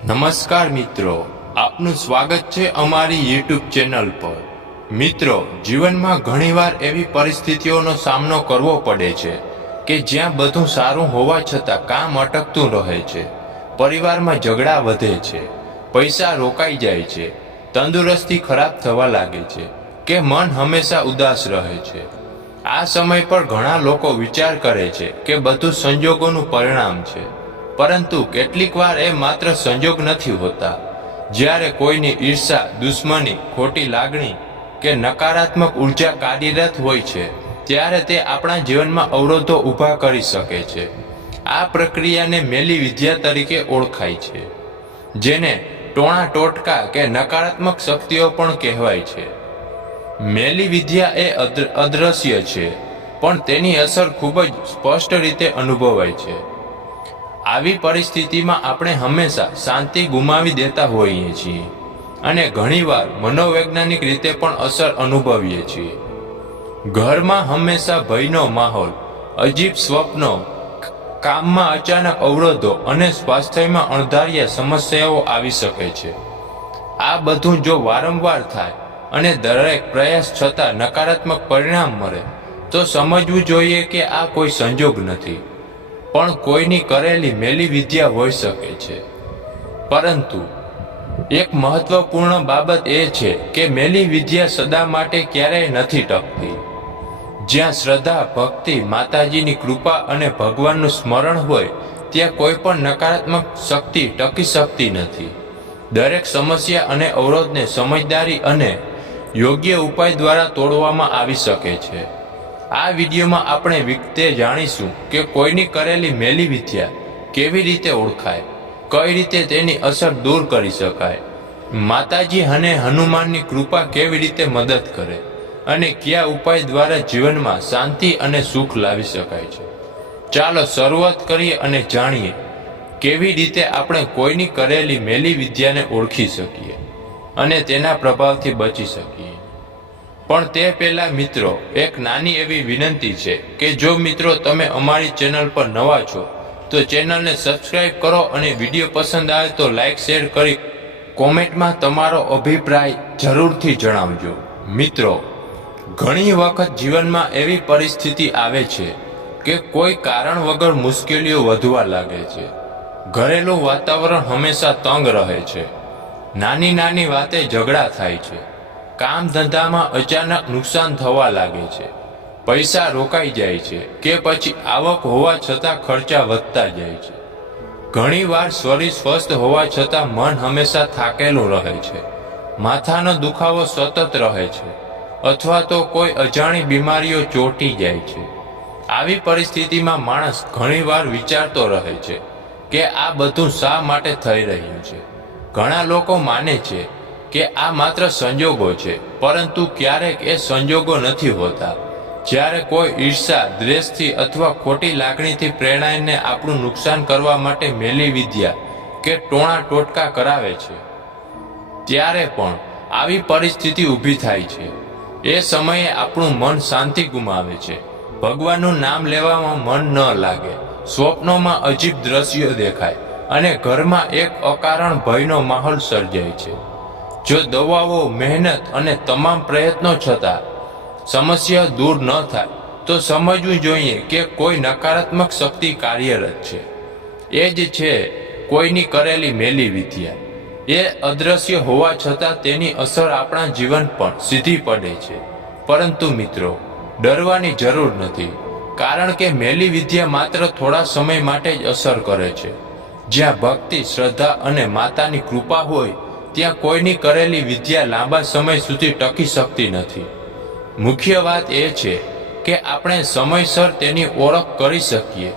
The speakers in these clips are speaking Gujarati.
નમસ્કાર મિત્રો, આપનું સ્વાગત છે અમારી યુટ્યુબ ચેનલ પર। મિત્રો, જીવનમાં ઘણીવાર એવી પરિસ્થિતિઓનો સામનો કરવો પડે છે કે જ્યાં બધું સારું હોવા છતાં કામ અટકતું રહે છે, પરિવારમાં ઝઘડા વધે છે, પૈસા રોકાઈ જાય છે, તંદુરસ્તી ખરાબ થવા લાગે છે કે મન હંમેશા ઉદાસ રહે છે। આ સમય પર ઘણા લોકો વિચાર કરે છે કે બધું સંજોગોનું પરિણામ છે, પરંતુ કેટલીક વાર એ માત્ર સંજોગ નથી હોતા। જ્યારે કોઈની ઈર્ષા, દુશ્મની, ખોટી લાગણી કે નકારાત્મક ઉર્જા કાર્યરત હોય છે, ત્યારે તે આપણા જીવનમાં અવરોધો ઊભા કરી શકે છે। આ પ્રક્રિયાને મેલી વિદ્યા તરીકે ઓળખાય છે, જેને ટોણા ટોટકા કે નકારાત્મક શક્તિઓ પણ કહેવાય છે। મેલી વિદ્યા એ અદ્રશ્ય છે, પણ તેની અસર ખૂબ જ સ્પષ્ટ રીતે અનુભવાય છે। આવી પરિસ્થિતિમાં આપણે હંમેશા શાંતિ ગુમાવી દેતા હોઈએ છીએ અને ઘણીવાર મનોવૈજ્ઞાનિક રીતે પણ અસર અનુભવીએ છીએ। ઘરમાં હંમેશા ભયનો માહોલ, અજીબ સ્વપ્નો, કામમાં અચાનક અવરોધો અને સ્વાસ્થ્યમાં અણધાર્યા સમસ્યાઓ આવી શકે છે। આ બધું જો વારંવાર થાય અને દરેક પ્રયાસ છતાં નકારાત્મક પરિણામ મળે, તો સમજવું જોઈએ કે આ કોઈ સંજોગ નથી, પણ કોઈની કરેલી મેલી વિદ્યા હોઈ શકે છે। પરંતુ એક મહત્વપૂર્ણ બાબત એ છે કે મેલી વિદ્યા સદા માટે ક્યારેય નથી ટકતી। જ્યાં શ્રદ્ધા, ભક્તિ, માતાજીની કૃપા અને ભગવાનનું સ્મરણ હોય, ત્યાં કોઈ પણ નકારાત્મક શક્તિ ટકી શકતી નથી। દરેક સમસ્યા અને અવરોધને સમજદારી અને યોગ્ય ઉપાય દ્વારા તોડવામાં આવી શકે છે। આ વિડીયોમાં આપણે વિગતે જાણીશું કે કોઈની કરેલી મેલી વિદ્યા કેવી રીતે ઓળખાય, કઈ રીતે તેની અસર દૂર કરી શકાય, માતાજી અને હનુમાનની કૃપા કેવી રીતે મદદ કરે, અને કયા ઉપાય દ્વારા જીવનમાં શાંતિ અને સુખ લાવી શકાય છે। ચાલો શરૂઆત કરીએ અને જાણીએ કેવી રીતે આપણે કોઈની કરેલી મેલી વિદ્યાને ઓળખી શકીએ અને તેના પ્રભાવથી બચી શકીએ। પણ તે પહેલા મિત્રો, એક નાની એવી વિનંતી છે કે જો મિત્રો તમે અમારી ચેનલ પર નવા છો તો ચેનલને સબસ્ક્રાઇબ કરો અને વિડીયો પસંદ આવે તો લાઈક, શેર કરી કોમેન્ટમાં તમારો અભિપ્રાય જરૂરથી જણાવજો। મિત્રો, ઘણી વખત જીવનમાં એવી પરિસ્થિતિ આવે છે કે કોઈ કારણ વગર મુશ્કેલીઓ વધવા લાગે છે। ઘરેલું વાતાવરણ હંમેશા તંગ રહે છે, નાની નાની વાતે ઝઘડા થાય છે, કામ ધંધામાં અચાનક નુકસાન થવા લાગે છે, પૈસા રોકાઈ જાય છે કે પછી આવક હોવા છતાં ખર્ચા વધતા જાય છે। ઘણીવાર શરીર સ્વસ્થ હોવા છતાં મન હંમેશા થાકેલું રહે છે, માથાનો દુખાવો સતત રહે છે, અથવા તો કોઈ અજાણી બીમારીઓ ચોંટી જાય છે। આવી પરિસ્થિતિમાં માણસ ઘણીવાર વિચારતો રહે છે કે આ બધું શા માટે થઈ રહ્યું છે। ઘણા લોકો માને છે કે આ માત્ર સંજોગો છે, પરંતુ ક્યારેક એ સંજોગો નથી હોતા। જ્યારે કોઈ ઈર્ષા, દ્વેષથી અથવા ખોટી લાગણીથી પ્રેરાઈને આપણું નુકસાન કરવા માટે મેલી વિદ્યા કે ટોણા ટોટકા કરાવે છે, ત્યારે પણ આવી પરિસ્થિતિ ઊભી થાય છે। એ સમયે આપણું મન શાંતિ ગુમાવે છે, ભગવાનનું નામ લેવામાં મન ન લાગે, સ્વપ્નોમાં અજીબ દ્રશ્યો દેખાય અને ઘરમાં એક અકારણ ભયનો માહોલ સર્જાય છે। જો દવાઓ, મહેનત અને તમામ પ્રયત્નો છતાં સમસ્યા દૂર ન થાય, તો સમજવું જોઈએ કે કોઈ નકારાત્મક શક્તિ કાર્યરત છે। એ જ છે કોઈની કરેલી મેલી વિદ્યા। એ અદ્રશ્ય હોવા છતાં તેની અસર આપણા જીવન પર સીધી પડે છે। પરંતુ મિત્રો, ડરવાની જરૂર નથી, કારણ કે મેલી વિદ્યા માત્ર થોડા સમય માટે જ અસર કરે છે। જ્યાં ભક્તિ, શ્રદ્ધા અને માતાની કૃપા હોય, ત્યાં કોઈની કરેલી વિદ્યા લાંબા સમય સુધી ટકી શકતી નથી। મુખ્ય વાત એ છે કે આપણે સમયસર તેની ઓળખ કરી શકીએ।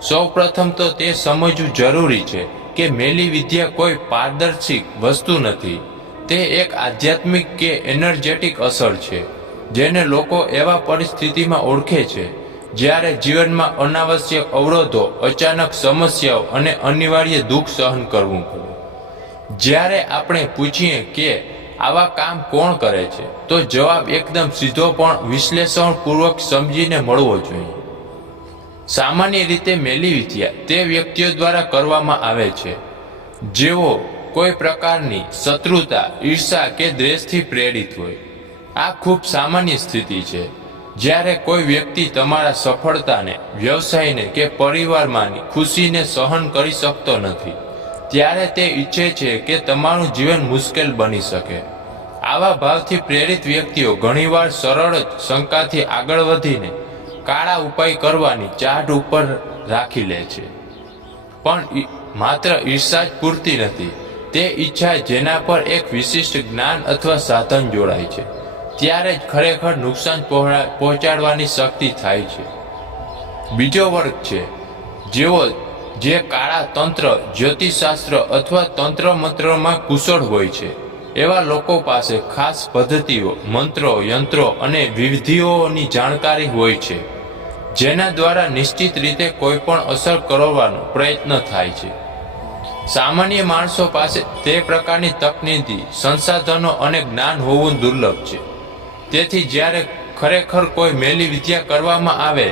સૌ પ્રથમ તો તે સમજવું જરૂરી છે કે મેલી વિદ્યા કોઈ પારદર્શી વસ્તુ નથી, તે એક આધ્યાત્મિક કે એનર્જેટિક અસર છે, જેને લોકો એવા પરિસ્થિતિમાં ઓળખે છે જ્યારે જીવનમાં અનાવશ્યક અવરોધો, અચાનક સમસ્યાઓ અને અનિવાર્ય દુઃખ સહન કરવું પડે। જ્યારે આપણે પૂછીએ કે આવા કામ કોણ કરે છે, તો જવાબ એકદમ સીધો પણ વિશ્લેષણપૂર્વક સમજીને મળવો જોઈએ। સામાન્ય રીતે મેલી વિદ્યા તે વ્યક્તિઓ દ્વારા કરવામાં આવે છે જેઓ કોઈ પ્રકારની શત્રુતા, ઈર્ષા કે દ્વેષથી પ્રેરિત હોય. આ ખૂબ સામાન્ય સ્થિતિ છે. જ્યારે કોઈ વ્યક્તિ તમારા સફળતાને, વ્યવસાયને કે પરિવારમાંની ખુશીને સહન કરી શકતો નથી, ત્યારે તે ઈચ્છે છે કે તમારું જીવન મુશ્કેલ બની શકે. આવા ભાવથી પ્રેરિત વ્યક્તિઓ ઘણીવાર સરળ જ શંકાથી આગળ વધીને કાળા ઉપાય કરવાની ચાટ ઉપર રાખી લે છે. પણ માત્ર ઈર્ષા જ પૂરતી નથી. તે ઈચ્છા જેના પર એક વિશિષ્ટ જ્ઞાન અથવા સાધન જોડાય છે, ત્યારે જ ખરેખર નુકસાન પહોંચાડવાની શક્તિ થાય છે. બીજો વર્ગ છે જેઓ જે કાળા તંત્ર, જ્યોતિષશાસ્ત્ર અથવા તંત્ર મંત્રમાં કુશળ હોય છે. એવા લોકો પાસે ખાસ પદ્ધતિઓ, મંત્રો, યંત્રો અને વિધિઓની જાણકારી હોય છે, જેના દ્વારા નિશ્ચિત રીતે કોઈ પણ અસર કરવાનો પ્રયત્ન થાય છે. સામાન્ય માણસો પાસે તે પ્રકારની તકનીકી, સંસાધનો અને જ્ઞાન હોવું દુર્લભ છે. તેથી જ્યારે ખરેખર કોઈ મેલી વિદ્યા કરવામાં આવે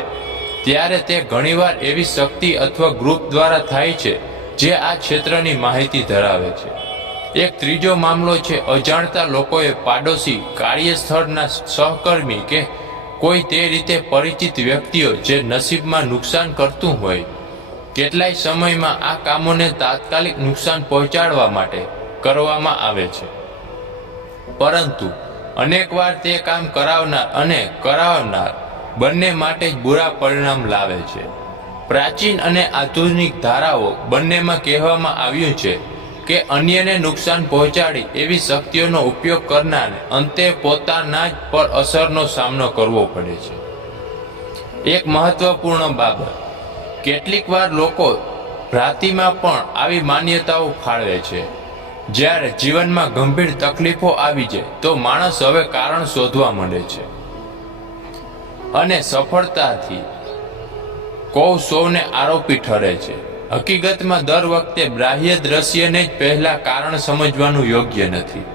ત્યારે તે ઘણીવાર એવી શક્તિ અથવા ગ્રુપ દ્વારા થાય છે જે આ ક્ષેત્રની માહિતી ધરાવે છે. એક ત્રીજો મામલો છે અજાણતા લોકોએ પાડોશી, કાર્યસ્થળના સહકર્મી કે કોઈ તે રીતે પરિચિત વ્યક્તિઓ જે નસીબમાં નુકસાન કરતું હોય. કેટલાય સમયમાં આ કામોને તાત્કાલિક નુકસાન પહોંચાડવા માટે કરવામાં આવે છે, પરંતુ અનેકવાર તે કામ કરાવનાર અને કરાવનાર બંને માટે જ બુરા પરિણામ લાવે છે. પ્રાચીન અને આધુનિક ધારાઓ બંનેમાં કહેવામાં આવ્યું છે કે અન્યને નુકસાન પહોંચાડી એવી શક્તિઓનો ઉપયોગ કરનારને અંતે પોતાના જ પર અસરનો સામનો કરવો પડે છે. એક મહત્વપૂર્ણ બાબત, કેટલીક વાર લોકો ભ્રાંતિમાં પણ આવી માન્યતાઓ ફાળવે છે. જ્યારે જીવનમાં ગંભીર તકલીફો આવી જાય તો માણસ હવે કારણ શોધવા માંડે છે અને સફળતાથી સૌને આરોપી ઠરે છે. હકીકતમાં દર વખતે બાહ્ય દ્રશ્યને જ પહેલા કારણ સમજવાનું યોગ્ય નથી.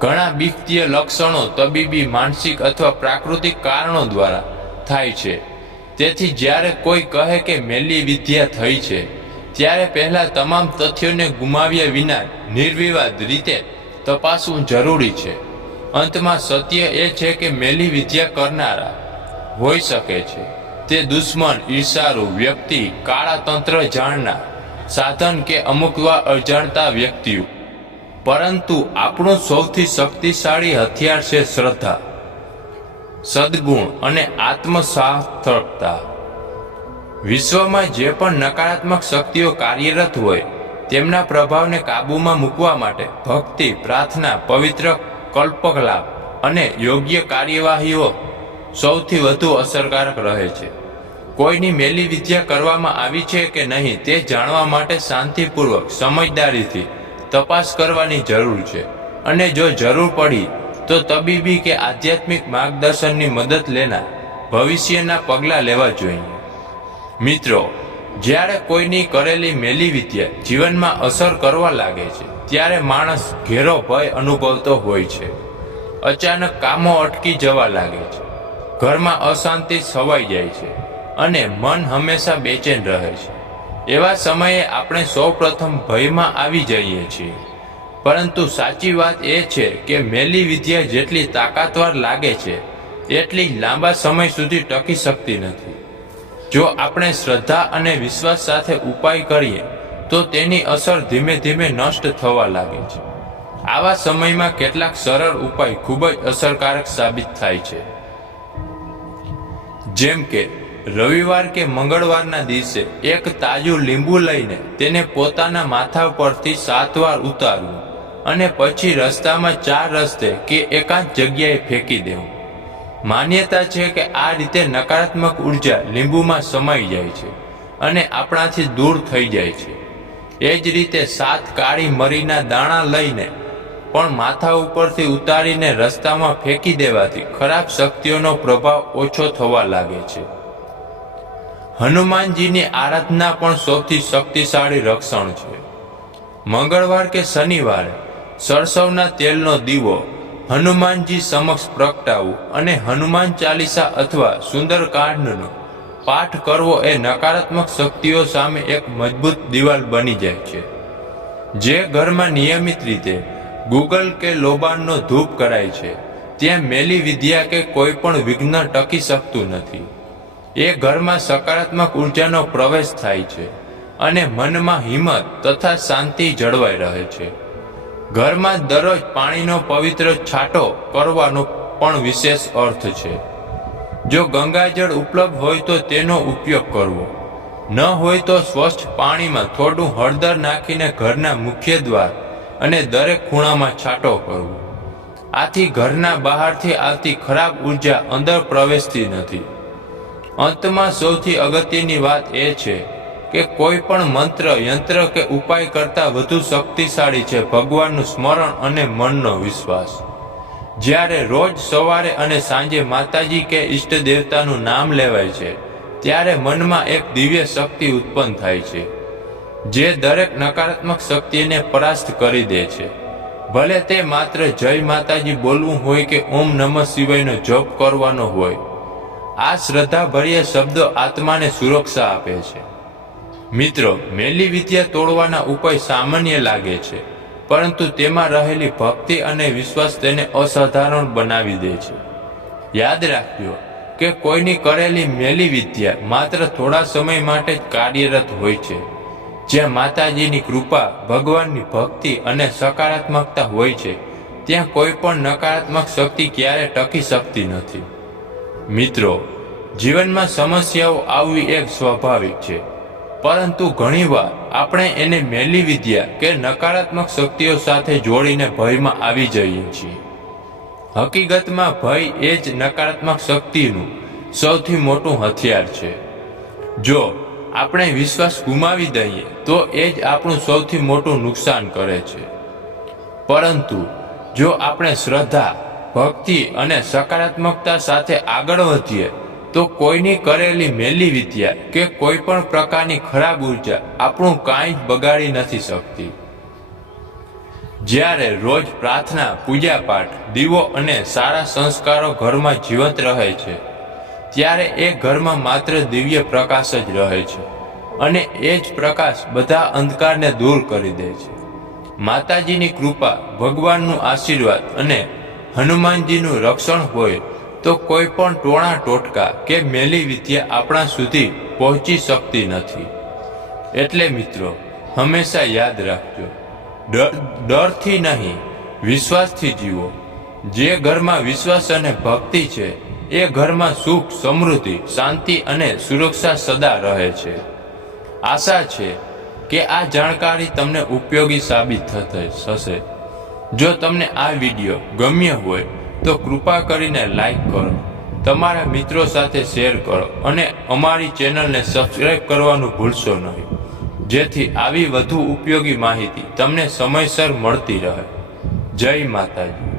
ઘણા બીજકીય લક્ષણો તબીબી, માનસિક અથવા પ્રાકૃતિક કારણો દ્વારા થાય છે. તેથી જ્યારે કોઈ કહે કે મેલી વિદ્યા થઈ છે, ત્યારે પહેલા તમામ તથ્યોને ગુમાવ્યા વિના નિર્વિવાદ રીતે તપાસવું જરૂરી છે. અંતમાં સત્ય એ છે કે મેલી વિદ્યા કરનારા હોઈ શકે છે તે દુશ્મન, ઈર્ષાળુ વ્યક્તિ, કાળા તંત્ર જાણનાર સાધન કે અમુકવાર અજાણતા વ્યક્તિઓ. પરંતુ આપણું સૌથી શક્તિશાળી હથિયાર છે શ્રદ્ધા, સદ્ગુણ અને આત્મસાર્થકતા. વિશ્વમાં જે પણ નકારાત્મક શક્તિઓ કાર્યરત હોય તેમના પ્રભાવને કાબૂમાં મૂકવા માટે ભક્તિ, પ્રાર્થના, પવિત્ર કલ્પકલાપ અને યોગ્ય કાર્યવાહીઓ સૌથી વધુ અસરકારક રહે છે. કોઈની મેલી વિદ્યા કરવામાં આવી છે કે નહીં તે જાણવા માટે શાંતિપૂર્વક, સમજદારીથી તપાસ કરવાની જરૂર છે, અને જો જરૂર પડી તો તબીબી કે આધ્યાત્મિક માર્ગદર્શનની મદદ લેનાર ભવિષ્યના પગલાં લેવા જોઈએ. મિત્રો, જ્યારે કોઈની કરેલી મેલી વિદ્યા જીવનમાં અસર કરવા લાગે છે ત્યારે માણસ ઘેરો ભય અનુભવતો હોય છે. અચાનક કામો અટકી જવા લાગે છે, ઘરમાં અશાંતિ છવાઈ જાય છે અને મન હંમેશા બેચેન રહે છે. એવા સમયે આપણે સૌપ્રથમ ભયમાં આવી જઈએ છીએ. પરંતુ સાચી વાત એ છે કે મેલી વિદ્યા જેટલી તાકાતવાર લાગે છે એટલી જ લાંબા સમય સુધી ટકી શકતી નથી. જો આપણે શ્રદ્ધા અને વિશ્વાસ સાથે ઉપાય કરીએ તો તેની અસર ધીમે ધીમે નષ્ટ થવા લાગે છે. આવા સમયમાં કેટલાક સરળ ઉપાય ખૂબ જ અસરકારક સાબિત થાય છે. જેમ કે રવિવાર કે મંગળવારના દિવસે એક તાજું લીંબુ લઈને તેને પોતાના માથા પરથી 7 વાર ઉતારવું અને પછી રસ્તામાં 4 રસ્તે કે એકાંત જગ્યાએ ફેંકી દેવું. માન્યતા છે કે આ રીતે નકારાત્મક ઉર્જા લીંબુમાં સમાઈ જાય છે અને આપણાથી દૂર થઈ જાય છે. એ જ રીતે 7 કાળી મરીના દાણા લઈને પણ માથા ઉપરથી ઉતારીને રસ્તામાં ફેંકી દેવાથી ખરાબ શક્તિઓનો પ્રભાવ ઓછો થવા લાગે છે. હનુમાનજીની આરાધના પણ સૌથી શક્તિશાળી રક્ષણ છે. મંગળવાર કે શનિવારે સરસવના તેલનો દીવો હનુમાનજી સમક્ષ પ્રગટાવવું અને હનુમાન ચાલીસા અથવા સુંદરકાંડનો પાઠ કરવો એ નકારાત્મક શક્તિઓ સામે એક મજબૂત દિવાલ બની જાય છે. જે ઘરમાં નિયમિત રીતે ગુગલ કે લોબાનનો ધૂપ કરાય છે ત્યાં મેલી વિદ્યા કે કોઈ પણ વિઘ્ન ટકી શકતું નથી. એ ઘરમાં સકારાત્મક ઉર્જાનો પ્રવેશ થાય છે અને મનમાં હિંમત તથા શાંતિ જળવાઈ રહે છે. ઘરમાં દરરોજ પાણીનો પવિત્ર છાંટો કરવાનો પણ વિશેષ અર્થ છે. જો ગંગાજળ ઉપલબ્ધ હોય તો તેનો ઉપયોગ કરવો, ન હોય તો સ્વચ્છ પાણીમાં થોડું હળદર નાખીને ઘરના મુખ્ય દ્વાર અને દરેક ખૂણામાં છાંટો કરવો. આથી ઘરના બહારથી આવતી ખરાબ ઉર્જા અંદર પ્રવેશતી નથી. અંતમાં સૌથી અગત્યની વાત એ છે કે કોઈ પણ મંત્ર, યંત્ર કે ઉપાય કરતાં વધુ શક્તિશાળી છે ભગવાનનું સ્મરણ અને મનનો વિશ્વાસ. જ્યારે રોજ સવારે અને સાંજે માતાજી કે ઈષ્ટ દેવતાનું નામ લેવાય છે ત્યારે મનમાં એક દિવ્ય શક્તિ ઉત્પન્ન થાય છે જે દરેક નકારાત્મક શક્તિને પરાસ્ત કરી દે છે. ભલે તે માત્ર જય માતાજી બોલવું હોય કે ઓમ નમઃ શિવાયનો જપ કરવાનો હોય. આ શ્રદ્ધાભર્યા શબ્દો આત્માને સુરક્ષા આપે છે. મિત્રો, મેલી વિદ્યા તોડવાના ઉપાય સામાન્ય લાગે છે, પરંતુ તેમાં રહેલી ભક્તિ અને વિશ્વાસ તેને અસાધારણ બનાવી દે છે. યાદ રાખજો કે કોઈની કરેલી મેલી વિદ્યા માત્ર થોડા સમય માટે જ કાર્યરત હોય છે. જ્યાં માતાજીની કૃપા, ભગવાનની ભક્તિ અને સકારાત્મકતા હોય છે ત્યાં કોઈ પણ નકારાત્મક શક્તિ ક્યારે ટકી શકતી નથી. મિત્રો, જીવનમાં સમસ્યાઓ આવવી એક સ્વાભાવિક છે, પરંતુ ઘણીવાર આપણે એને મેલી વિદ્યા કે નકારાત્મક શક્તિઓ સાથે જોડીને ભયમાં આવી જઈએ છીએ. હકીકતમાં ભય એ જ નકારાત્મક શક્તિનું સૌથી મોટું હથિયાર છે. જો આપણે વિશ્વાસ ગુમાવી દઈએ તો એ જ આપણું સૌથી મોટું નુકસાન કરે છે. પરંતુ જો આપણે શ્રદ્ધા, ભક્તિ અને સકારાત્મકતા સાથે આગળ વધીએ તો કોઈની કરેલી મેલી વિદ્યા કે કોઈ પણ પ્રકારની ખરાબ ઉર્જા આપણું કાંઈ જ બગાડી નથી શકતી. જ્યારે રોજ પ્રાર્થના, પૂજાપાઠ, દીવો અને સારા સંસ્કારો ઘરમાં જીવંત રહે છે ત્યારે એ ઘરમાં માત્ર દિવ્ય પ્રકાશ જ રહે છે અને એ જ પ્રકાશ બધા અંધકારને દૂર કરી દે છે. માતાજીની કૃપા, ભગવાનનું આશીર્વાદ અને હનુમાનજીનું રક્ષણ હોય તો કોઈ પણ ટોણા ટોટકા કે મેલી વિદ્યા આપણા સુધી પહોંચી શકતી નથી. એટલે મિત્રો, હંમેશા યાદ રાખજો, ડરથી નહીં, વિશ્વાસથી જીવો. જે ઘરમાં વિશ્વાસ અને ભક્તિ છે એ ઘરમાં સુખ, સમૃદ્ધિ, શાંતિ અને સુરક્ષા સદા રહે છે. આશા છે કે આ જાણકારી તમને ઉપયોગી સાબિત થશે. જો તમને આ વિડીયો ગમ્યો હોય તો કૃપા કરીને લાઈક કરો, તમારા મિત્રો સાથે શેર કરો અને અમારી ચેનલને સબસ્ક્રાઈબ કરવાનું ભૂલશો નહીં, જેથી આવી વધુ ઉપયોગી માહિતી તમને સમયસર મળતી રહે. જય માતાજી.